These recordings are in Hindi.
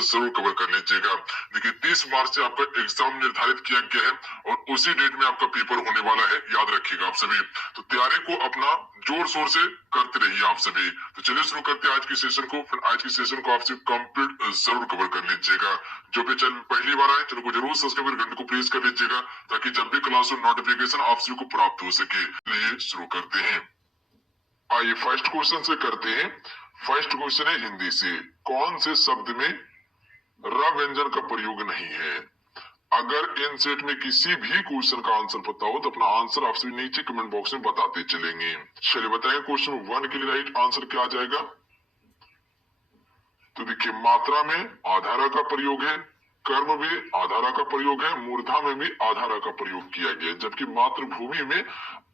जरूर कवर कर लीजिएगा। देखिए 30 मार्च से आपका एग्जाम निर्धारित किया गया है और उसी डेट में आपका पेपर होने वाला है, याद रखिएगा आप सभी। तो तैयारी को अपना जोर शोर से करते रहिए आप सभी। तो चलिए शुरू करते हैं आज की सेशन को। फिर आज की सेशन को आपसे कंप्लीट जरूर कवर कर लीजिएगा। जो भी चैनल पहली बार आए चैनल को जरूर सब्सक्राइब घंटे को प्रेस कर लीजिएगा ताकि जब भी क्लास नोटिफिकेशन आप सभी को प्राप्त हो सके। चलिए शुरू करते हैं। आइए फर्स्ट क्वेश्चन से करते हैं। फर्स्ट क्वेश्चन है हिंदी से। कौन से शब्द में र व्यंजन का प्रयोग नहीं है? अगर इन सेट में किसी भी क्वेश्चन का आंसर पता हो तो अपना आंसर आप सभी नीचे कमेंट बॉक्स में बताते चलेंगे। चलिए बताएं क्वेश्चन 1 के लिए राइट आंसर क्या आ जाएगा। तो देखिए मात्रा में आधारा का प्रयोग है, कर्म में आधारा का प्रयोग है, मूर्धा में भी आधारा का प्रयोग किया गया है, जबकि मातृभूमि में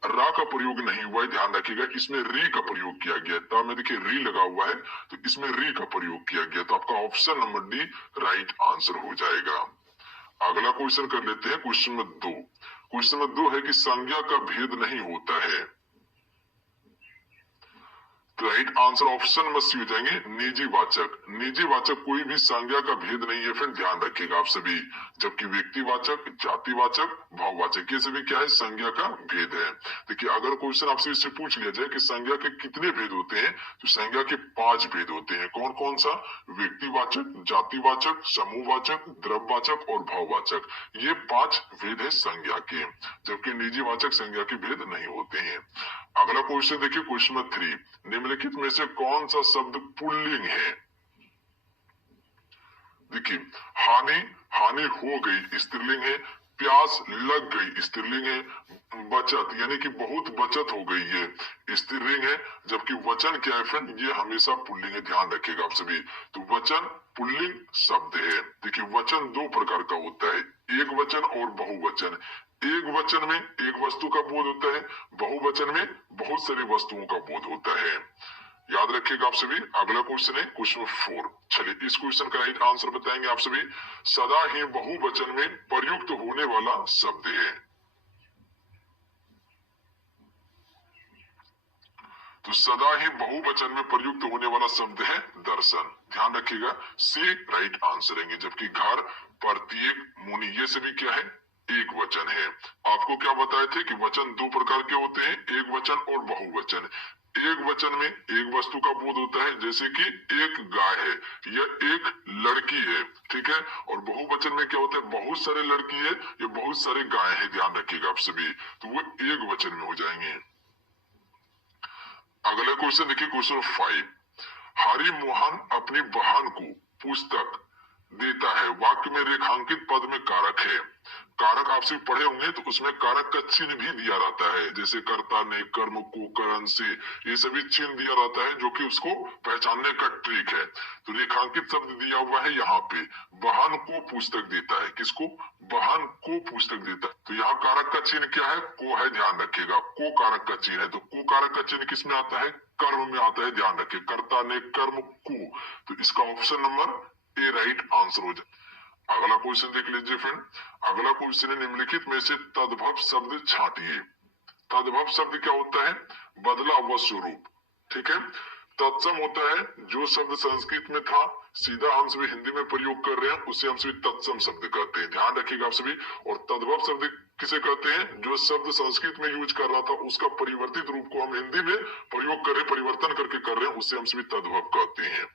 रा का प्रयोग नहीं हुआ है। ध्यान रखिएगा इसमें री का प्रयोग किया गया है। ता में देखिए री लगा हुआ है तो इसमें री का प्रयोग किया गया। तो आपका option number D right answer हो जाएगा। अगला क्वेश्चन कर लेते हैं क्वेश्चन नंबर 2। क्वेश्चन नंबर 2 है कि संज्ञा का भेद नहीं होता है। तो right answer option number C हो जाएंगे निजी वाचक। निजी वाचक कोई भी संज्ञा का भेद नहीं है। फिर ध्यान रखिएगा आप सभी। जबकि व्यक्तिवाचक, जातिवाचक, भाववाचक ये सभी क्या है? संज्ञा का भेद है। देखिए अगर क्वेश्चन आपसे इससे पूछ लिया जाए कि संज्ञा के कितने भेद होते हैं तो संज्ञा के 5 भेद होते हैं। कौन कौन सा? व्यक्तिवाचक, जातिवाचक, समूहवाचक, द्रव्यवाचक और भाववाचक। ये 5 भेद है संज्ञा के, जबकि निजी वाचक संज्ञा के भेद नहीं होते हैं। अगला क्वेश्चन देखिए क्वेश्चन नंबर 3। निम्नलिखित में से कौन सा शब्द पुल्लिंग है? देखिए हानि, हानि हो गई स्त्रीलिंग है। प्यास लग गई स्त्रीलिंग है। बचत यानी कि बहुत बचत हो गई है स्त्रीलिंग है। जबकि वचन क्या है फ्रेंड? ये हमेशा पुल्लिंग है। ध्यान रखिएगा आप सभी। तो वचन पुल्लिंग शब्द है। देखिए वचन 2 प्रकार का होता है, एक वचन और बहुवचन। एक वचन में एक वस्तु का बोध होता है, बहुवचन में बहुत सारी वस्तुओं का बोध होता है। याद रखिएगा आप सभी। अगला क्वेश्चन है क्वेश्चन 4। चलिए इस क्वेश्चन का राइट आंसर बताएंगे आप सभी। सदा ही बहुवचन में प्रयुक्त होने वाला शब्द है। तो सदा ही बहुवचन में प्रयुक्त होने वाला शब्द है दर्शन। ध्यान रखिएगा सी राइट आंसर है। जबकि घर, प्रत्येक, मुनि ये सभी क्या है? एक वचन है। आपको क्या बताए थे कि वचन 2 प्रकार के होते हैं, एक वचन और बहुवचन। एक वचन में एक वस्तु का बोध होता है, जैसे कि एक गाय है या एक लड़की है, ठीक है। और बहुवचन में क्या होता है? बहुत सारे लड़की है या बहुत सारे गाय है। ध्यान रखिएगा आप सभी। तो वो एक वचन में हो जाएंगे। अगला क्वेश्चन देखिए क्वेश्चन 5। हरि मोहन अपनी बहन को पुस्तक देता है। वाक्य में रेखांकित पद में कारक है। कारक आपसे पढ़े होंगे तो उसमें कारक का चिन्ह भी दिया रहता है, जैसे कर्ता ने, कर्म को, करण से, ये सभी चिन्ह दिया रहता है जो कि उसको पहचानने का ट्रिक है। तो रेखांकित शब्द दिया हुआ है यहाँ पे। बहन को पुस्तक देता है। किसको? बहन को पुस्तक देता है। तो यहाँ कारक का चिन्ह क्या है? को है। ध्यान रखिएगा को कारक का चिन्ह है। तो को कारक का चिन्ह किस में आता है? कर्म में आता है। ध्यान रखिए कर्ता ने, कर्म को। तो इसका option number A right answer हो जाए। अगला क्वेश्चन देख लीजिए फ्रेंड। अगला क्वेश्चन है निम्नलिखित में से तद्भव शब्द छांटिए। तद्भव शब्द क्या होता है? बदला हुआ स्वरूप, ठीक है। तत्सम होता है जो शब्द संस्कृत में था सीधा हम सभी हिंदी में प्रयोग कर रहे हैं, उसे हम सभी तत्सम शब्द कहते हैं। ध्यान रखिएगा आप सभी। और तद्भव शब्द किसे कहते हैं? जो शब्द संस्कृत में यूज कर रहा था उसका परिवर्तित रूप को हम हिंदी में प्रयोग कर रहे, परिवर्तन करके कर रहे हैं, उससे हम सभी तद्भव कहते हैं।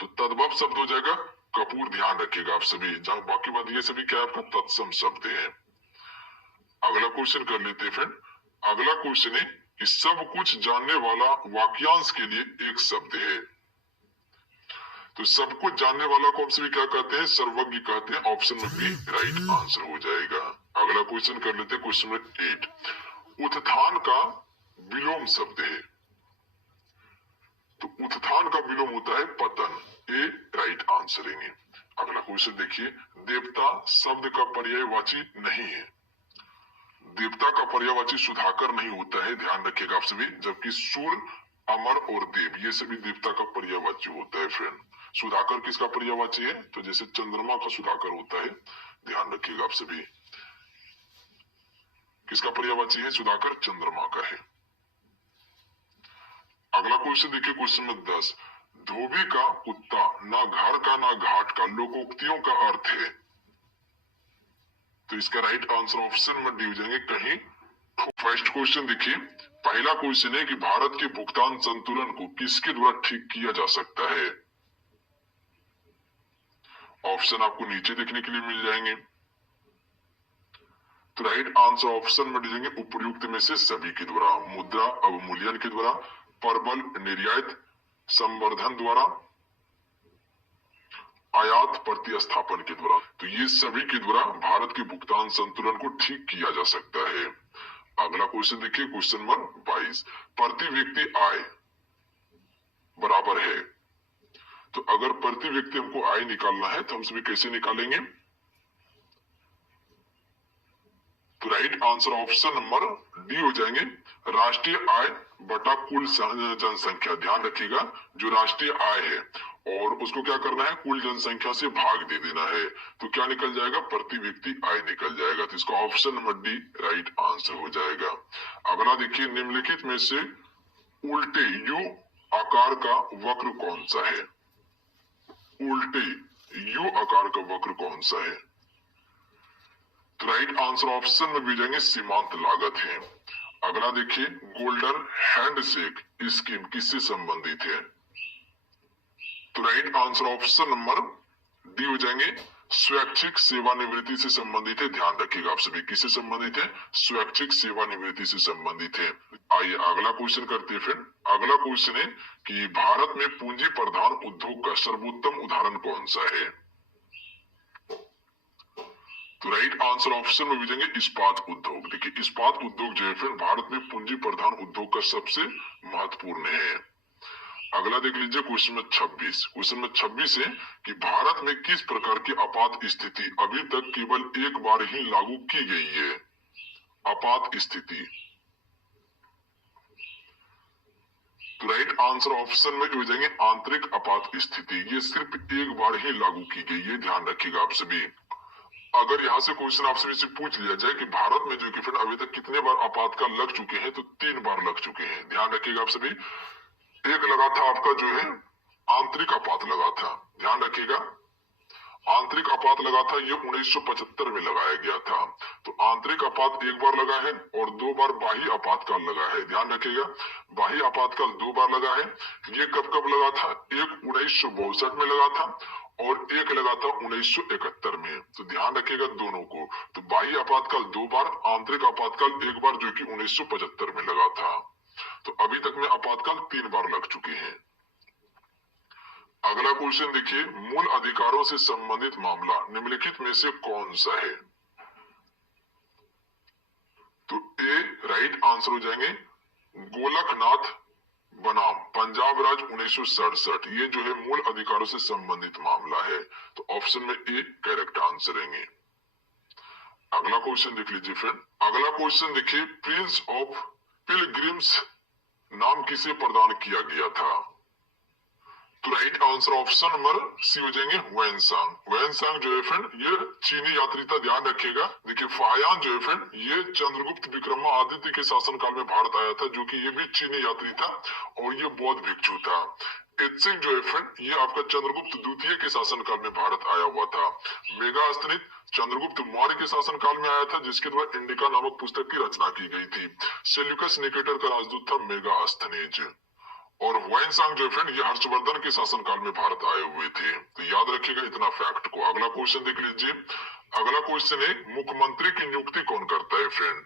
तो तद्भव शब्द हो जाएगा कपूर। ध्यान रखिएगा आप सभी। जहां बाकी बात ये सभी क्या है? आपका तत्सम शब्द है। अगला क्वेश्चन कर लेते हैं फ्रेंड। अगला क्वेश्चन है कि सब कुछ जानने वाला वाक्यांश के लिए एक शब्द है। तो सब कुछ जानने वाला को हम सभी क्या कहते हैं? सर्वज्ञ कहते हैं। ऑप्शन में बी राइट आंसर हो जाएगा। अगला क्वेश्चन कर लेते हैं क्वेश्चन नंबर 8। उत्थान का विलोम शब्द है। तो उत्थान का विलोम होता है पतन। ए राइट आंसर है। अगला क्वेश्चन देखिए। देवता शब्द का पर्यायवाची नहीं है। देवता का पर्यायवाची सुधाकर नहीं होता है। ध्यान रखिएगा आप सभी। जबकि सूर, अमर और देव ये सभी देवता का पर्यायवाची होता है फ्रेंड। सुधाकर किसका पर्यायवाची है? तो जैसे चंद्रमा का सुधाकर होता है। ध्यान रखिएगा आप सभी। किसका पर्यायवाची है? सुधाकर चंद्रमा का है। अगला क्वेश्चन देखिए क्वेश्चन नंबर 10। धोबी का कुत्ता, ना घर का ना घाट का, लोकोक्तियों का अर्थ है। तो इसका राइट आंसर ऑप्शन में डी हो जाएंगे कहीं। फर्स्ट क्वेश्चन देखिए, पहला क्वेश्चन है कि भारत के भुगतान संतुलन को किसके द्वारा ठीक किया जा सकता है। ऑप्शन आपको नीचे देखने के लिए मिल जाएंगे। तो राइट आंसर ऑप्शन में दीजिएंगे उपयुक्त में से सभी के द्वारा, मुद्रा अवमूल्यन के द्वारा, प्रबल निर्यात संवर्धन द्वारा, आयात प्रतिस्थापन के द्वारा। तो ये सभी के द्वारा भारत के भुगतान संतुलन को ठीक किया जा सकता है। अगला क्वेश्चन देखिए, क्वेश्चन नंबर 22, प्रति व्यक्ति आय बराबर है। तो अगर प्रति व्यक्ति हमको आय निकालना है तो हम सभी कैसे निकालेंगे। तो right answer option number D हो जाएंगे, राष्ट्रीय आय बटा कुल जनसंख्या। ध्यान रखिएगा, जो राष्ट्रीय आय है और उसको क्या करना है, कुल जनसंख्या से भाग दे देना है। तो क्या निकल जाएगा, प्रति व्यक्ति आय निकल जाएगा। तो इसका option number D right answer हो जाएगा। अगला देखिए, निम्नलिखित में से उल्टे यू आकार का वक्र कौन सा है। उल्टे यू आकार का वक्र कौन सा है। तो राइट आंसर ऑप्शन में भी जाएंगे सीमांत लागत है। अगला देखिए, गोल्डन हैंडशेक स्कीम किससे संबंधित है। तो right answer option number D हो जाएंगे, स्वैच्छिक सेवानिवृत्ति से संबंधित है। ध्यान रखिएगा आप सभी, किससे संबंधित है, स्वैच्छिक सेवानिवृत्ति से संबंधित है। आइए अगला क्वेश्चन करते हैं। फिर अगला क्वेश्चन है कि भारत में पूंजी प्रधान उद्योग का सर्वोत्तम उदाहरण कौन सा है। तो राइट आंसर ऑप्शन में मिलेंगे इस्पात उद्योग। देखिए, इस्पात उद्योग जो है फिर भारत में पूंजी प्रधान उद्योग का सबसे महत्वपूर्ण है। अगला देख लीजिए, क्वेश्चन में 26। क्वेश्चन में 26 है कि भारत में किस प्रकार की आपात स्थिति अभी तक केवल एक बार ही लागू की गई है। आपात स्थिति। तो राइट आंसर ऑप्शन में हो जाएंगे आंतरिक आपात स्थिति। ये सिर्फ एक बार ही लागू की गई है। ध्यान रखिएगा आप सभी। अगर यहाँ से क्वेश्चन आपसे से पूछ लिया जाए कि भारत में जो कि फिर अभी तक कितने बार आपातकाल लग चुके हैं, तो 3 बार लग चुके हैं। ध्यान रखिएगा आप सभी। एक लगा था आपका जो है आंतरिक आपात लगा था। ध्यान रखिएगा, आंतरिक आपात लगा था, ये 1975 में लगाया गया था। तो आंतरिक आपात एक बार लगा है और 2 बार बाह्य आपातकाल लगा है। ध्यान रखिएगा, बाह्य आपातकाल 2 बार लगा है। ये कब कब लगा था, एक 1962 में लगा था और एक लगा था 1971 में। तो ध्यान रखिएगा दोनों को। तो बाह्य आपातकाल 2 बार, आंतरिक आपातकाल 1 बार, जो कि 1975 में लगा था। तो अभी तक में आपातकाल 3 बार लग चुके हैं। अगला क्वेश्चन देखिए, मूल अधिकारों से संबंधित मामला निम्नलिखित में से कौन सा है। तो ए राइट आंसर हो जाएंगे गोलकनाथ बनाम पंजाब राज्य 1967। ये जो है मूल अधिकारों से संबंधित मामला है। तो ऑप्शन में ए करेक्ट आंसर रहेंगे। अगला क्वेश्चन देख लीजिए फ्रेंड। अगला क्वेश्चन देखिए, प्रिंस ऑफ पिलग्रिम्स नाम किसे प्रदान किया गया था। तो right answer option number C हो जाएंगे वेनसांग। वेनसांग जो है फ्रेंड ये चीनी यात्री था। ध्यान रखिएगा। देखिए, फाहयान जो है फ्रेंड ये चंद्रगुप्त विक्रमादित्य के शासनकाल में भारत आया था, जो कि ये भी चीनी यात्री था और ये बौद्ध भिक्षु था। एत्सिंग जो है फ्रेंड ये आपका चंद्रगुप्त द्वितीय के शासनकाल में भारत आया हुआ था। मेगास्थनीज चंद्रगुप्त मौर्य के शासनकाल में आया था, जिसके द्वारा इंडिका नामक पुस्तक की रचना की गई थी। सेल्यूकस निकेटर का राजदूत था मेगास्थनीज। और वेनसांग जो फ्रेंड ये हर्षवर्धन के शासनकाल में भारत आए हुए थे। तो याद रखिएगा इतना फैक्ट को। अगला क्वेश्चन देख लीजिए। अगला क्वेश्चन है, मुख्यमंत्री की नियुक्ति कौन करता है फ्रेंड।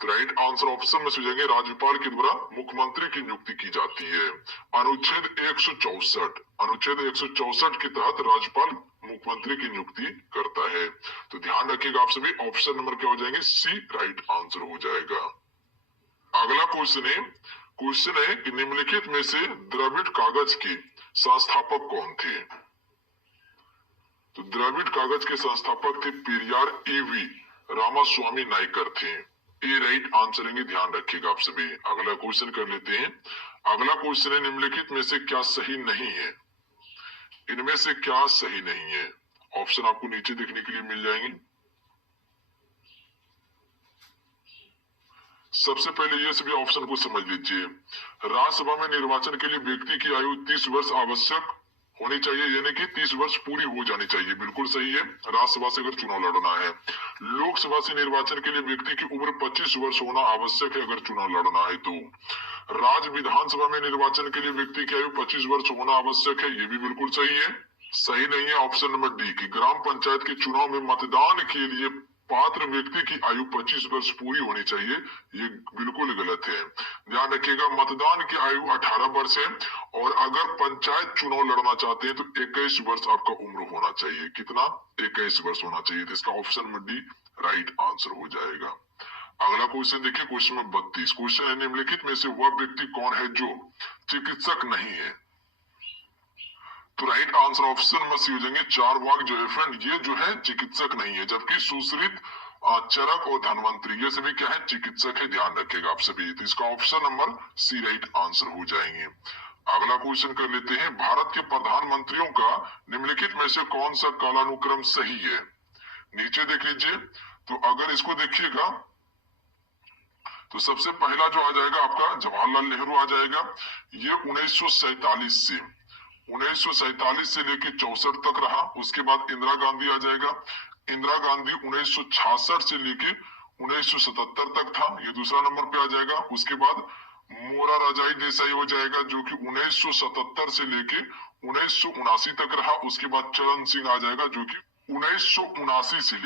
तो राइट आंसर ऑप्शन में जाएंगे राज्यपाल के द्वारा मुख्यमंत्री की नियुक्ति की जाती है। अनुच्छेद 164, अनुच्छेद 164 के तहत राज्यपाल मुख्यमंत्री की नियुक्ति करता है। तो ध्यान रखिएगा आप सभी, ऑप्शन नंबर क्या हो जाएंगे, सी राइट आंसर हो जाएगा। अगला क्वेश्चन है कि निम्नलिखित में से द्रविड़ कागज के संस्थापक कौन थे। तो द्रविड़ कागज के संस्थापक थे पेरियार एवी रामास्वामी नायकर थे। ए राइट आंसर है। ध्यान रखिएगा आप सभी। अगला क्वेश्चन कर लेते हैं। अगला क्वेश्चन है, निम्नलिखित में से क्या सही नहीं है। इनमें से क्या सही नहीं है। ऑप्शन आपको नीचे देखने के लिए मिल जाएंगे। सबसे पहले ये सभी ऑप्शन को समझ लीजिए। राज्यसभा में निर्वाचन के लिए व्यक्ति की आयु 30 वर्ष आवश्यक होनी चाहिए, यानी कि 30 वर्ष पूरी हो जानी चाहिए, बिल्कुल सही है। राज्यसभा से अगर चुनाव लड़ना है। लोकसभा से निर्वाचन के लिए व्यक्ति की उम्र 25 वर्ष होना आवश्यक है अगर चुनाव लड़ना है तो। राज्य विधानसभा में निर्वाचन के लिए व्यक्ति की आयु 25 वर्ष होना आवश्यक है, ये भी बिल्कुल सही है। सही नहीं है ऑप्शन नंबर डी की ग्राम पंचायत के चुनाव में मतदान के लिए पात्र व्यक्ति की आयु 25 वर्ष पूरी होनी चाहिए, ये बिल्कुल गलत है। ध्यान रखिएगा, मतदान की आयु 18 वर्ष है और अगर पंचायत चुनाव लड़ना चाहते हैं तो 21 वर्ष आपका उम्र होना चाहिए। कितना? 21 वर्ष होना चाहिए। तो इसका option number D right answer हो जाएगा। अगला क्वेश्चन देखिए, क्वेश्चन नंबर 32। क्वेश्चन है निम्नलिखित में से वह व्यक्ति कौन है जो चिकित्सक नहीं है? तो right answer option number C हो जाएंगे। चारवाक जो है फ्रेंड, ये जो है चिकित्सक नहीं है, जबकि सुश्रित, चरक और धनवंतरी ये सभी क्या है? चिकित्सक है। ध्यान रखिएगा आप सभी। तो इसका option number C right answer हो जाएंगे। अगला क्वेश्चन कर लेते हैं, भारत के प्रधानमंत्रियों का निम्नलिखित में से कौन सा कालानुक्रम सही है? नीचे देख लीजिए। तो अगर इसको देखिएगा तो सबसे पहला जो आ जाएगा आपका जवाहरलाल नेहरू आ जाएगा। ये 1947 से लेके 64 तक रहा। उसके बाद इंदिरा गांधी आ जाएगा। इंदिरा गांधी 1966 से लेके 1977 तक था, ये दूसरा नंबर पे आ जाएगा। उसके बाद मोरारजाई देसाई हो जाएगा जो कि 1977 से लेके 1979 तक रहा। उसके बाद चरण सिंह आ जाएगा जो कि 1979 से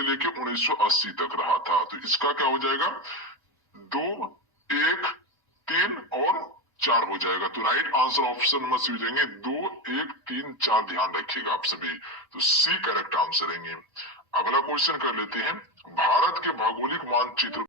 लेके 1980 तक रहा था। तो इसका क्या हो जाएगा? 2, 1, 3 और 4 हो जाएगा। तो right answer option number C हो जाएंगे 2, 1, 3, 4। ध्यान रखिएगा आप सभी। तो सी करेक्ट आंसर रहेंगे। अगला क्वेश्चन कर लेते हैं, भारत के भौगोलिक मानचित्र